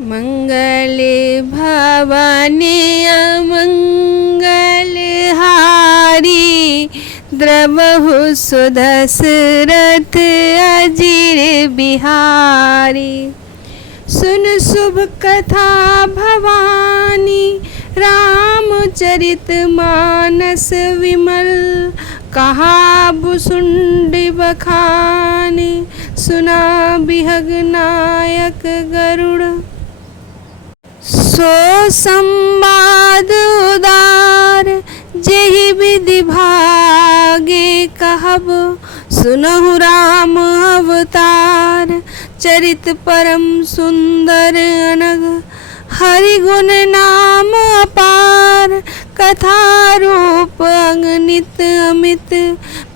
मंगल भवने अमंगल हारी, द्रवहु सुदशरथ अजिर बिहारी। सुन शुभ कथा भवानी, रामचरित मानस विमल। कहा भुसुंडी बखाने, सुना बिहग नायक गरुड़। सो संवाद उदार, जेहि विधि भागे कहब। सुनहु राम अवतार, चरित परम सुंदर अनग। हरि गुण नाम अपार, कथा रूप अगणित अमित।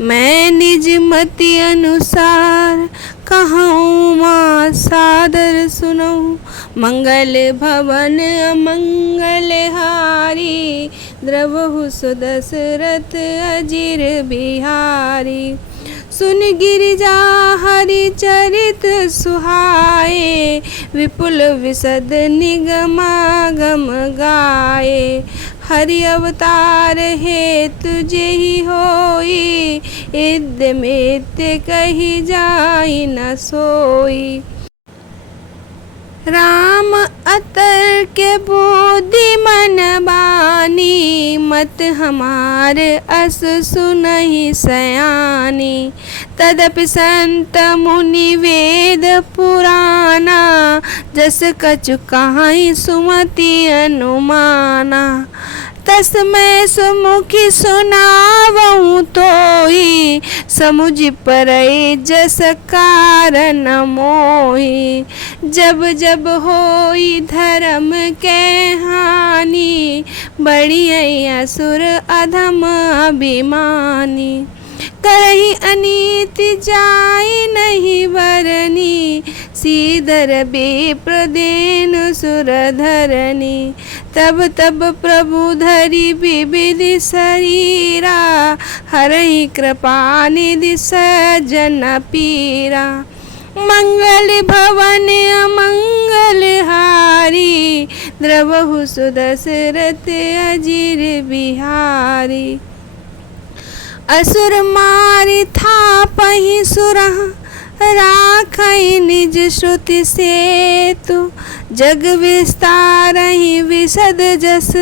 मैं निज मति अनुसार, कहूँ माँ सादर सुनऊँ। मंगल भवन अमंगल हारी, द्रवहु सुदशरथ अजिर बिहारी। सुन गिरिजा हरि चरित सुहाए, विपुल विशद निगमागम गाए। हरि अवतार हेतु जेहि होई, इद्य मित्य कही जाई न सोई। राम अतर के बुद्धि मन बानी, मत हमार अस सुनहि सयानी। तदपि संत मुनि वेद पुराना, जस कछु कहाई सुमति अनुमाना। तस्मै सुमुखी सुनावऊँ तोहि, समुझ परई जस कारण मोहि। जब जब होई धर्म के हानि, बढ़ियै असुर अधम अभिमानी। करहि अनीति जाई नहीं बरनी, सीधर विप्र देनु सुर धरनी। तब तब प्रभु धरि विविधि शरीरा, हरहि कृपा निधि सज्जन पीरा। मंगल भवन अमंगल हारी, द्रवहु सुदशरथ अजिर बिहारी। असुर मारि थापहि सुरहा, राखई निज श्रुति सेतु। जग विस्तारहि विशद जस,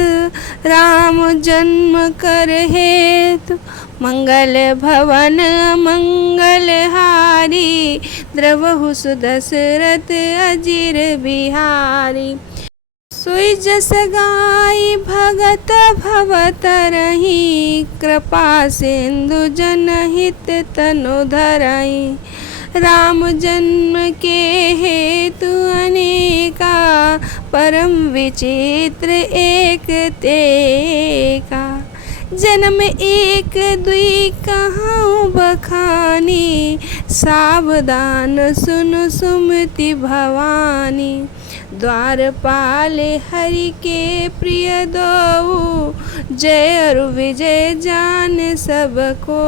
राम जन्म कर हेतु। मंगल भवन मंगल हारी, द्रवहु सुदशरथ अजिर बिहारी। सोई जस गाई भगत भवतरहि, कृपा सिंधु जनहित तनु धरहि। राम जन्म के हेतु अनेका, परम विचित्र एक तेका। जन्म एक दुई कहूँ बखानी, सावधान सुन सुमति भवानी। द्वारपाल हरि के प्रिय दो, जय और विजय जान सबको।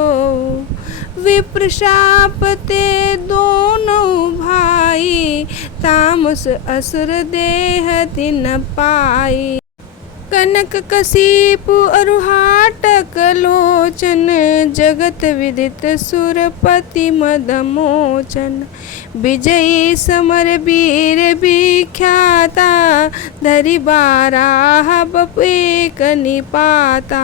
विप्र शाप ते दोनों भाई, तामस असुर देह तिन पाई। कनक कशीपु अरु हाटक लोचन, जगत विदित सुरपति मदमोचन। विजयी समर वीर विख्याता, धरि बाराह बपु एक निपाता।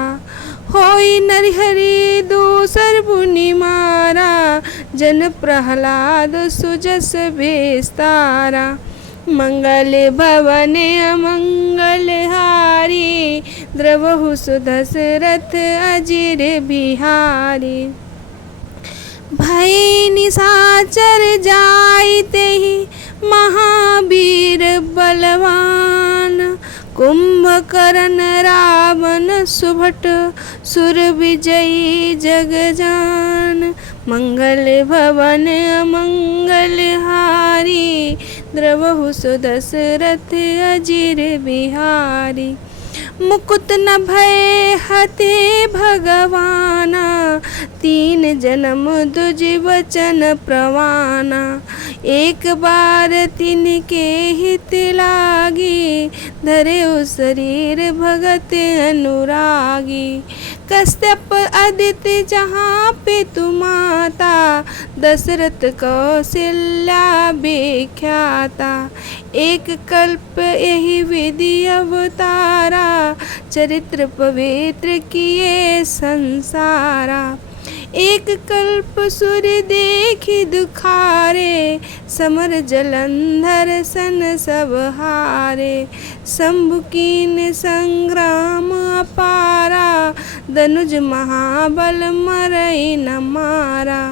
होई नरहरि दूसर बुनि मारा, जन प्रहलाद सुजस विस्तारा। मंगल भवन अमंगल हारी, द्रवहु सुदशरथ अजिर बिहारी। भई निशाचर जाई तेहि, महावीर बलवान। कुंभकर्ण रावण सुभट, सुर विजयी जग जान। मंगल भवन अमंगल हारी, द्रवहु सुदशरथ अजिर बिहारी। मुकुत न भय हते भगवाना, तीन जन्म दुज वचन प्रवाना। एक बार तिनके हित लागी, धरे शरीर भगत अनुरागी। कश्यप आदित्य जहाँ पे तुमाता, दशरथ कौशल्या विख्याता। एक कल्प यही विधि अवतारा, चरित्र पवित्र किए संसारा। एक कल्प सूर्य देखी दुखारे, समर जलंधर सन सब हारे। शंभु कीन संग्राम अपारा, धनुज महाबल मरई न मारा।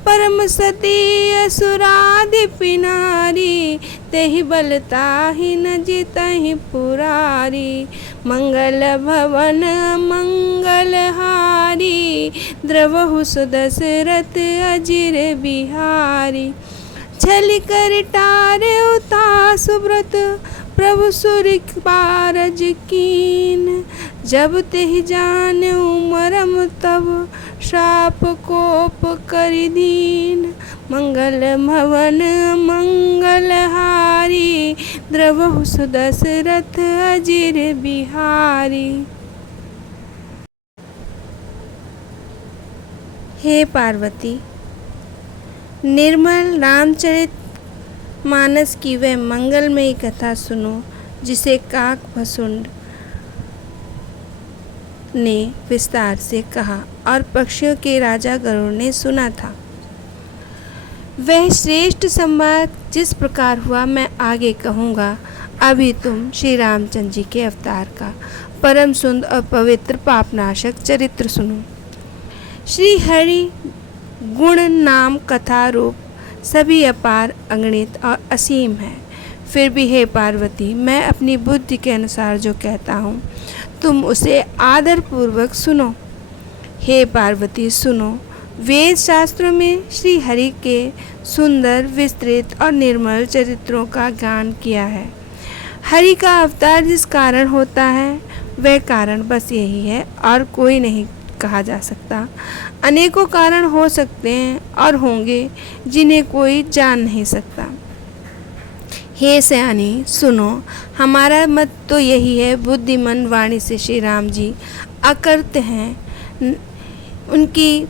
परम सती असुराधिपि नारी, तेहि बल ताहि न जितहि पुरारी। मंगल भवन मंगल हारी, द्रवहु सुदशरथ अजिर बिहारी। छल कर टारे उता सुब्रत, प्रभु सुर पारज कीन। जब तेहि जान्यु मरम तब, श्राप कोप करि दीन। मंगल भवन मंगल हारी, द्रवहु सुदशरथ अजिर बिहारी। हे पार्वती, निर्मल रामचरित मानस की वह मंगलमयी कथा सुनो, जिसे काक भसुंड ने विस्तार से कहा और पक्षियों के राजा गरुड़ ने सुना था। वह श्रेष्ठ संवाद जिस प्रकार हुआ मैं आगे कहूँगा। अभी तुम श्री रामचंद्र जी के अवतार का परम सुंदर और पवित्र पापनाशक चरित्र सुनो। श्री हरि गुण नाम कथा रूप सभी अपार, अगणित और असीम है। फिर भी हे पार्वती, मैं अपनी बुद्धि के अनुसार जो कहता हूँ तुम उसे आदर पूर्वक सुनो। हे पार्वती सुनो, वेद शास्त्रों में श्री हरि के सुंदर, विस्तृत और निर्मल चरित्रों का गान किया है। हरि का अवतार जिस कारण होता है वह कारण बस यही है और कोई नहीं कहा जा सकता। अनेकों कारण हो सकते हैं और होंगे जिन्हें कोई जान नहीं सकता। हे सयानी सुनो, हमारा मत तो यही है, बुद्धिमान वाणी से श्री राम जी अकर्त हैं, उनकी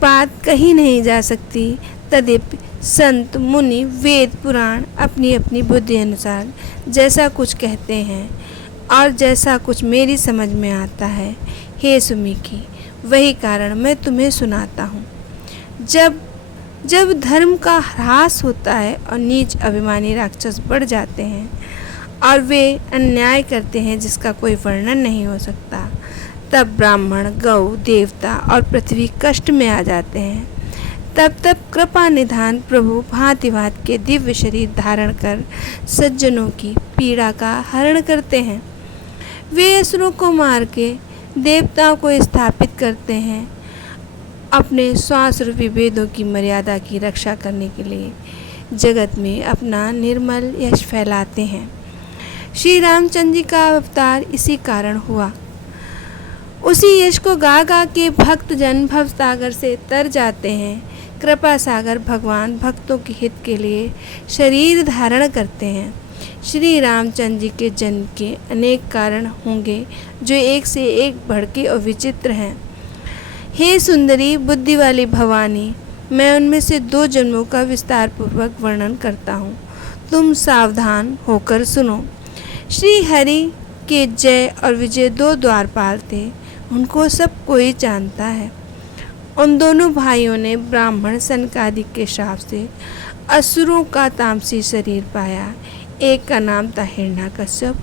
बात कही नहीं जा सकती। तद्यपि संत मुनि वेद पुराण अपनी अपनी बुद्धि अनुसार जैसा कुछ कहते हैं और जैसा कुछ मेरी समझ में आता है, हे सुमिखी, वही कारण मैं तुम्हें सुनाता हूँ। जब धर्म का ह्रास होता है और नीच अभिमानी राक्षस बढ़ जाते हैं और वे अन्याय करते हैं जिसका कोई वर्णन नहीं हो सकता, तब ब्राह्मण, गौ, देवता और पृथ्वी कष्ट में आ जाते हैं। तब कृपा निधान प्रभु भांति भांति के दिव्य शरीर धारण कर सज्जनों की पीड़ा का हरण करते हैं। वे असुरों को मार के देवताओं को स्थापित करते हैं। अपने श्वास रूपी वेदों की मर्यादा की रक्षा करने के लिए जगत में अपना निर्मल यश फैलाते हैं। श्री रामचंद्र जी का अवतार इसी कारण हुआ। उसी यश को गा गा के भक्त जन भव सागर से तर जाते हैं। कृपा सागर भगवान भक्तों के हित के लिए शरीर धारण करते हैं। श्री रामचंद्र जी के जन्म के अनेक कारण होंगे जो एक से एक बढ़के और विचित्र हैं। हे सुंदरी बुद्धि वाली भवानी, मैं उनमें से 2 जन्मों का विस्तार पूर्वक वर्णन करता हूँ, तुम सावधान होकर सुनो। श्री हरि के जय और विजय 2 द्वारपाल थे, उनको सब कोई जानता है। उन दोनों भाइयों ने ब्राह्मण सनकादिक के श्राप से असुरों का तामसी शरीर पाया। एक का नाम था हिरण्याकश्यप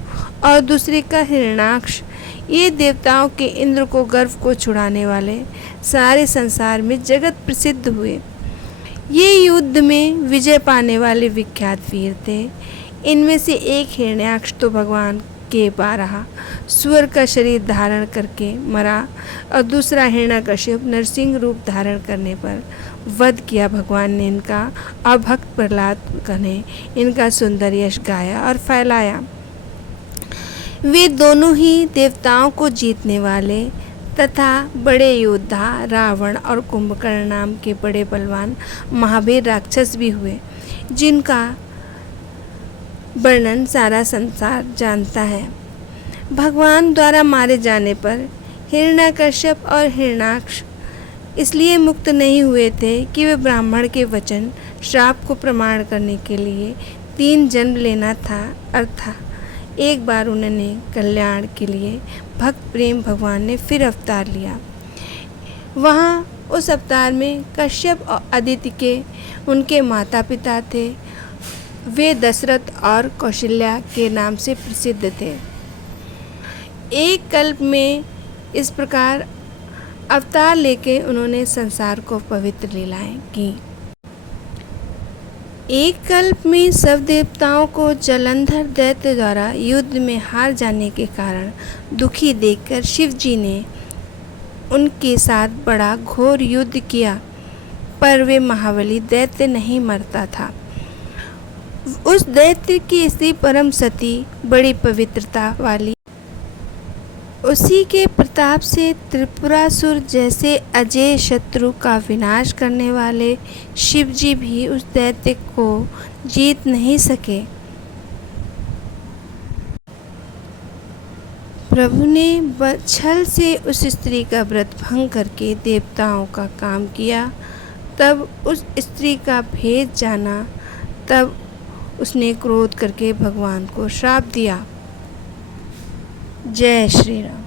और दूसरे का हिरण्याक्ष। ये देवताओं के इंद्र को गर्व को छुड़ाने वाले सारे संसार में जगत प्रसिद्ध हुए। ये युद्ध में विजय पाने वाले विख्यात वीर थे। इनमें से एक हिरण्याक्ष तो भगवान के 12 सुअर का शरीर धारण करके मरा और दूसरा हिरण्याकश्यप नरसिंह रूप धारण करने पर वध किया भगवान ने इनका और भक्त प्रहलाद ने इनका सुंदर यश गाया और फैलाया। वे दोनों ही देवताओं को जीतने वाले तथा बड़े योद्धा रावण और कुंभकर्ण नाम के बड़े बलवान महावीर राक्षस भी हुए, जिनका वर्णन सारा संसार जानता है। भगवान द्वारा मारे जाने पर हिरण्यकश्यप और हिरण्याक्ष इसलिए मुक्त नहीं हुए थे कि वे ब्राह्मण के वचन श्राप को प्रमाण करने के लिए 3 जन्म लेना था, अर्थात एक बार उन्होंने कल्याण के लिए भक्त प्रेम भगवान ने फिर अवतार लिया। वहाँ उस अवतार में कश्यप और अदिति के उनके माता पिता थे। वे दशरथ और कौशल्या के नाम से प्रसिद्ध थे। एक कल्प में इस प्रकार अवतार लेके उन्होंने संसार को पवित्र लीलाएं की। एक कल्प में सब देवताओं को जलंधर दैत्य द्वारा युद्ध में हार जाने के कारण दुखी देखकर शिव जी ने उनके साथ बड़ा घोर युद्ध किया, पर वे महाबली दैत्य नहीं मरता था। उस दैत्य की स्त्री परम सती बड़ी पवित्रता वाली, उसी के प्रताप से त्रिपुरासुर जैसे अजय शत्रु का विनाश करने वाले शिव जी भी उस दैत्य को जीत नहीं सके। प्रभु ने छल से उस स्त्री का व्रत भंग करके देवताओं का काम किया। तब उस स्त्री का भेद जाना, तब उसने क्रोध करके भगवान को श्राप दिया। जय श्री राम।